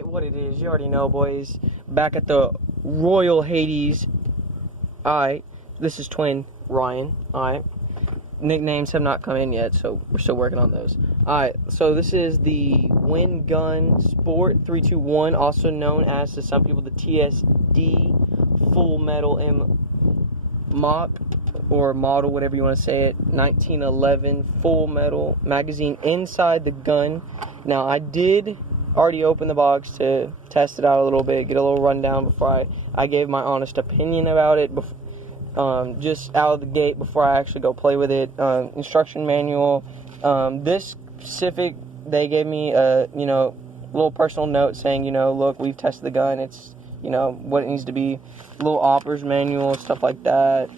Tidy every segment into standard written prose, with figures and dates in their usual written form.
Alright, what it is, you already know, boys. Back at the Royal Hades. Alright, this is twin Ryan. Alright, nicknames have not come in yet, so we're still working on those. Alright, so this is the WinGun Sport 321, also known as, to some people, the TSD Full Metal M Mock, or model, whatever you want to say it, 1911 Full Metal magazine inside the gun. Now, I did already open the box to test it out a little bit, get a little rundown before I gave my honest opinion about it, just out of the gate before I actually go play with it. Instruction manual. This specific, they gave me a, little personal note saying, look, we've tested the gun, it's, what it needs to be, little operator's manual, stuff like that.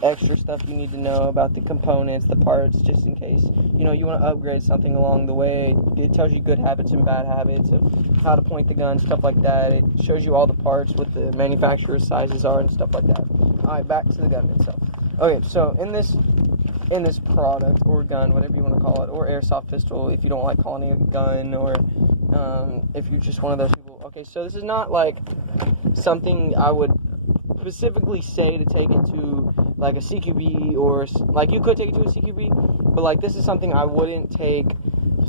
Extra stuff you need to know about the components, the parts, just in case, you want to upgrade something along the way. It tells you good habits and bad habits of how to point the gun, stuff like that. It shows you all the parts, what the manufacturer's sizes are, and stuff like that. Alright, back to the gun itself. Okay, so in this product, or gun, whatever you want to call it, or airsoft pistol, if you don't like calling it a gun, or if you're just one of those people. Okay, so this is not like something I would specifically say to take it to like a CQB, or like you could take it to a CQB, but like this is something I wouldn't take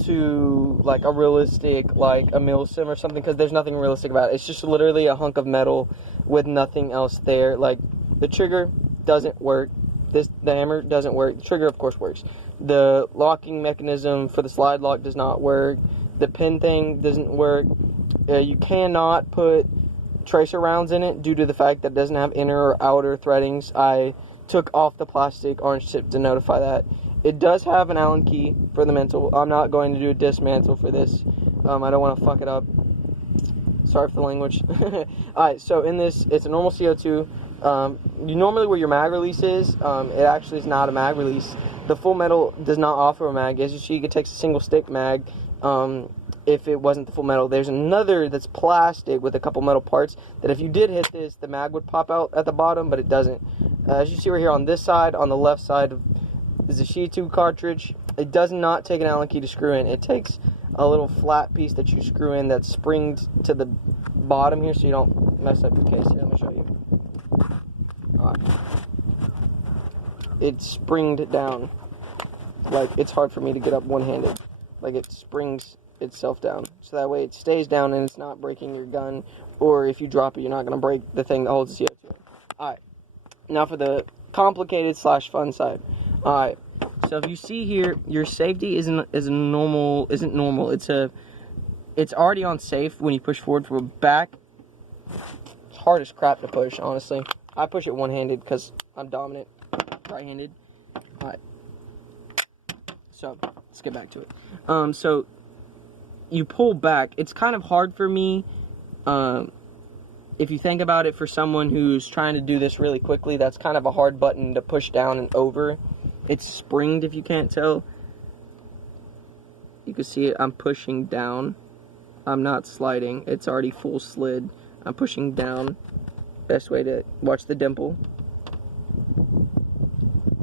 to like a realistic, like a milsim or something, because there's nothing realistic about it. It's just literally a hunk of metal with nothing else there. Like the trigger doesn't work, the hammer doesn't work, the trigger of course works, the locking mechanism for the slide lock does not work, the pin thing doesn't work. You cannot put tracer rounds in it due to the fact that it doesn't have inner or outer threadings. I took off the plastic orange tip to notify that. It does have an Allen key for the mental. I'm not going to do a dismantle for this. I don't want to fuck it up. Sorry for the language. Alright, so in this, it's a normal CO2. You normally where your mag release is, it actually is not a mag release. The Full Metal does not offer a mag. As you see, it takes a single stick mag. If it wasn't the Full Metal, there's another that's plastic with a couple metal parts that if you did hit this, the mag would pop out at the bottom, but it doesn't. As you see right here on this side, on the left side is a Shi2 cartridge. It does not take an Allen key to screw in. It takes a little flat piece that you screw in that's springed to the bottom here so you don't mess up your case. Here, let me show you. Alright. It's springed down. Like, it's hard for me to get up one-handed. Like, it springs itself down, so that way it stays down and it's not breaking your gun, or if you drop it, you're not going to break the thing that holds the CO2. Alright, now for the complicated / fun side. Alright, so if you see here, your safety isn't normal. It's already on safe when you push forward. From back, it's hard as crap to push, honestly. I push it one-handed because I'm dominant right-handed. Alright, so let's get back to it. So you pull back. It's kind of hard for me, if you think about it, for someone who's trying to do this really quickly. That's kind of a hard button to push down and over. It's springed, if you can't tell. You can see it. I'm pushing down. I'm not sliding. It's already full slid. I'm pushing down. Best way to watch the dimple.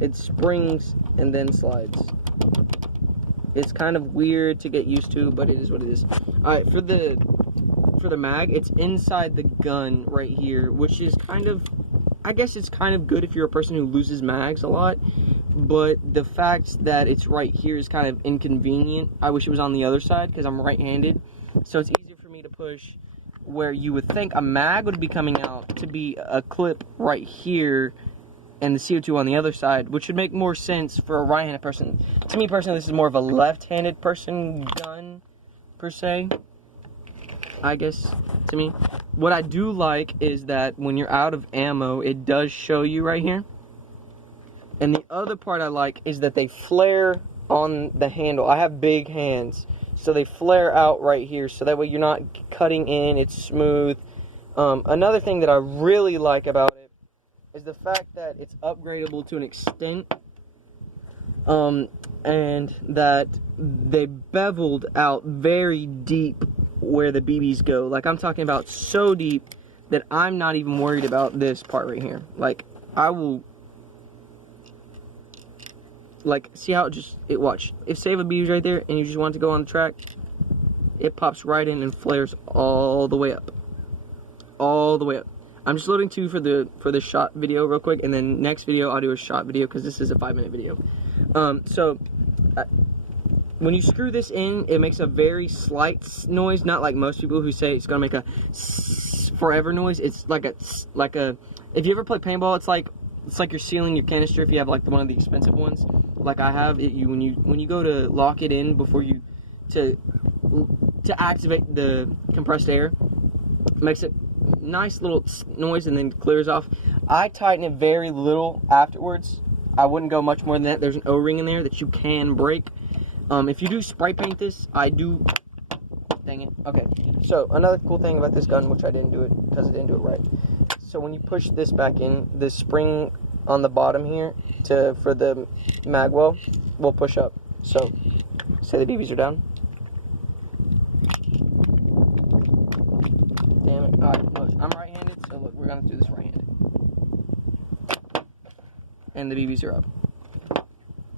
It springs and then slides. It's kind of weird to get used to, but it is what it is. Alright, for the mag, it's inside the gun right here, which is kind of, I guess it's kind of good if you're a person who loses mags a lot, but the fact that it's right here is kind of inconvenient. I wish it was on the other side, because I'm right-handed, so it's easier for me to push where you would think a mag would be coming out to be a clip right here, and the CO2 on the other side, which would make more sense for a right-handed person. To me personally, this is more of a left-handed person gun, per se, I guess, to me. What I do like is that when you're out of ammo, it does show you right here. And the other part I like is that they flare on the handle. I have big hands, so they flare out right here, so that way you're not cutting in, it's smooth. Another thing that I really like about it is the fact that it's upgradable to an extent, and that they beveled out very deep where the BBs go. Like, I'm talking about so deep that I'm not even worried about this part right here. Like, I will, like, see how it watch. If say if a BB's right there and you just want to go on the track, it pops right in and flares all the way up. All the way up. I'm just loading 2 for the shot video real quick, and then next video I'll do a shot video because this is a 5-minute video. When you screw this in, it makes a very slight noise, not like most people who say it's gonna make a forever noise. It's like a if you ever play paintball, it's like you're sealing your canister if you have like one of the expensive ones, like I have. When you go to lock it in before you to activate the compressed air, it makes a nice little noise and then clears off. I tighten it very little afterwards. I wouldn't go much more than that. There's an O-ring in there that you can break. If you do spray paint this, I do. Dang it. Okay. So another cool thing about this gun, which I didn't do it because I didn't do it right. So when you push this back in, the spring on the bottom here for the mag well will push up. So say the BBs are down. Damn it. All right. Look, I'm right-handed, so look, we're gonna do this right-handed. And the BBs are up.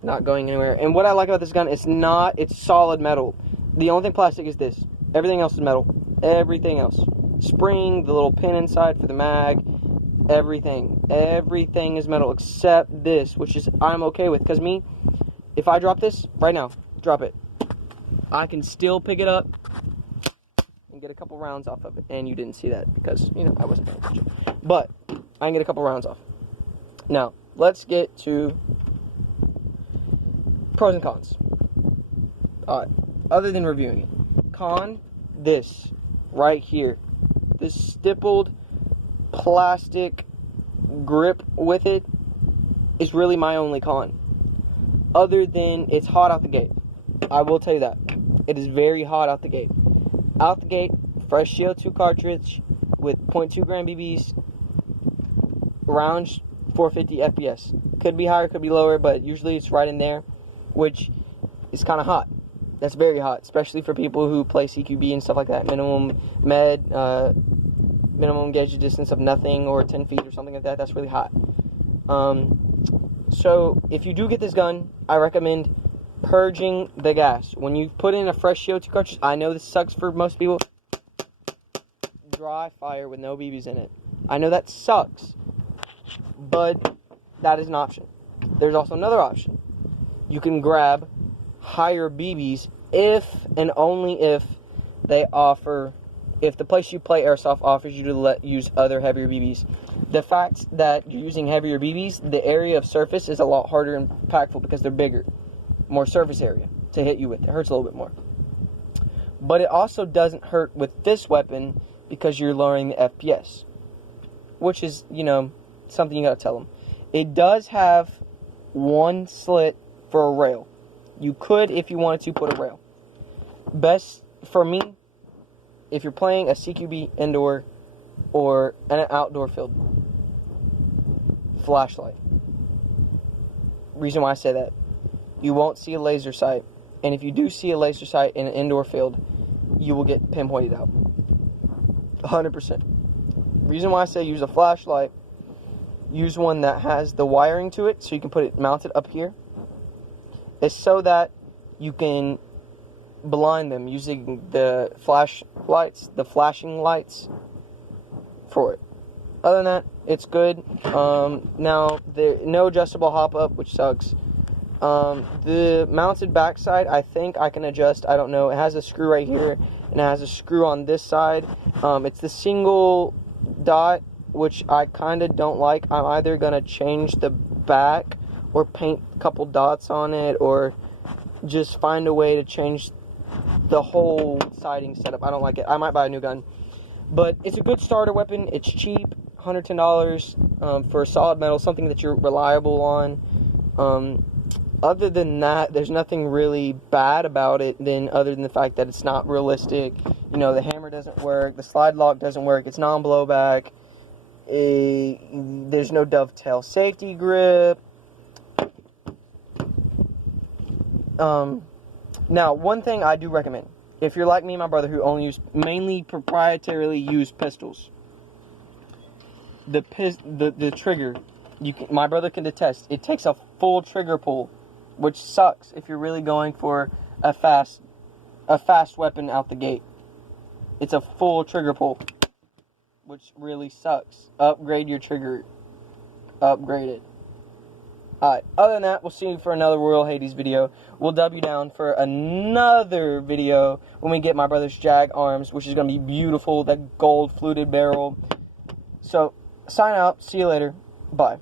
Not going anywhere. And what I like about this gun, it's solid metal. The only thing plastic is this. Everything else is metal. Everything else. Spring, the little pin inside for the mag, everything. Everything is metal except this, which is I'm okay with. Because me, if I drop this right now, drop it, I can still pick it up and get a couple rounds off of it. And you didn't see that because, you know, I wasn't paying attention. But I can get a couple rounds off. Now, let's get to pros and cons. Other than reviewing it. Con, this right here. This stippled plastic grip with it is really my only con. Other than it's hot out the gate. I will tell you that. It is very hot out the gate. Out the gate, fresh CO2 cartridge with 0.2 gram BBs, rounds 450 FPS. Could be higher, could be lower, but usually it's right in there, which is kind of hot. That's very hot, especially for people who play CQB and stuff like that. Minimum med, minimum engagement distance of nothing or 10 feet or something like that. That's really hot. So if you do get this gun, I recommend purging the gas. When you put in a fresh CO2 cartridge, I know this sucks for most people. Dry fire with no BBs in it. I know that sucks, but that is an option. There's also another option. You can grab higher BBs if and only if if the place you play airsoft offers you to use other heavier BBs. The fact that you're using heavier BBs, the area of surface is a lot harder and impactful because they're bigger. More surface area to hit you with. It hurts a little bit more. But it also doesn't hurt with this weapon because you're lowering the FPS. Which is, you know, something you gotta tell them. It does have one slit for a rail. You could, if you wanted to, put a rail. Best for me, if you're playing a CQB indoor or an outdoor field, flashlight. Reason why I say that, you won't see a laser sight, and if you do see a laser sight in an indoor field, you will get pinpointed out. 100%. Reason why I say use a flashlight, use one that has the wiring to it, so you can put it mounted up here, is so that you can blind them using the flashlights, the flashing lights for it. Other than that, it's good. Now, no adjustable hop-up, which sucks. The mounted backside, I think I can adjust. I don't know. It has a screw right here, and it has a screw on this side. It's the single dot, which I kind of don't like. I'm either going to change the back or paint a couple dots on it, or just find a way to change the whole sighting setup. I don't like it. I might buy a new gun. But it's a good starter weapon. It's cheap, $110 for solid metal, something that you're reliable on. Other than that, there's nothing really bad about it other than the fact that it's not realistic. You know, the hammer doesn't work, the slide lock doesn't work, it's non-blowback, there's no dovetail safety grip. Now, one thing I do recommend, if you're like me and my brother who only mainly proprietarily use pistols, the trigger, my brother can attest, it takes a full trigger pull, which sucks if you're really going for a fast a fast weapon out the gate. It's a full trigger pull, which really sucks. Upgrade your trigger. Upgrade it. Alright, other than that, we'll see you for another Royal Hades video. We'll dub you down for another video when we get my brother's Jag arms, which is going to be beautiful, that gold fluted barrel. So, sign out. See you later. Bye.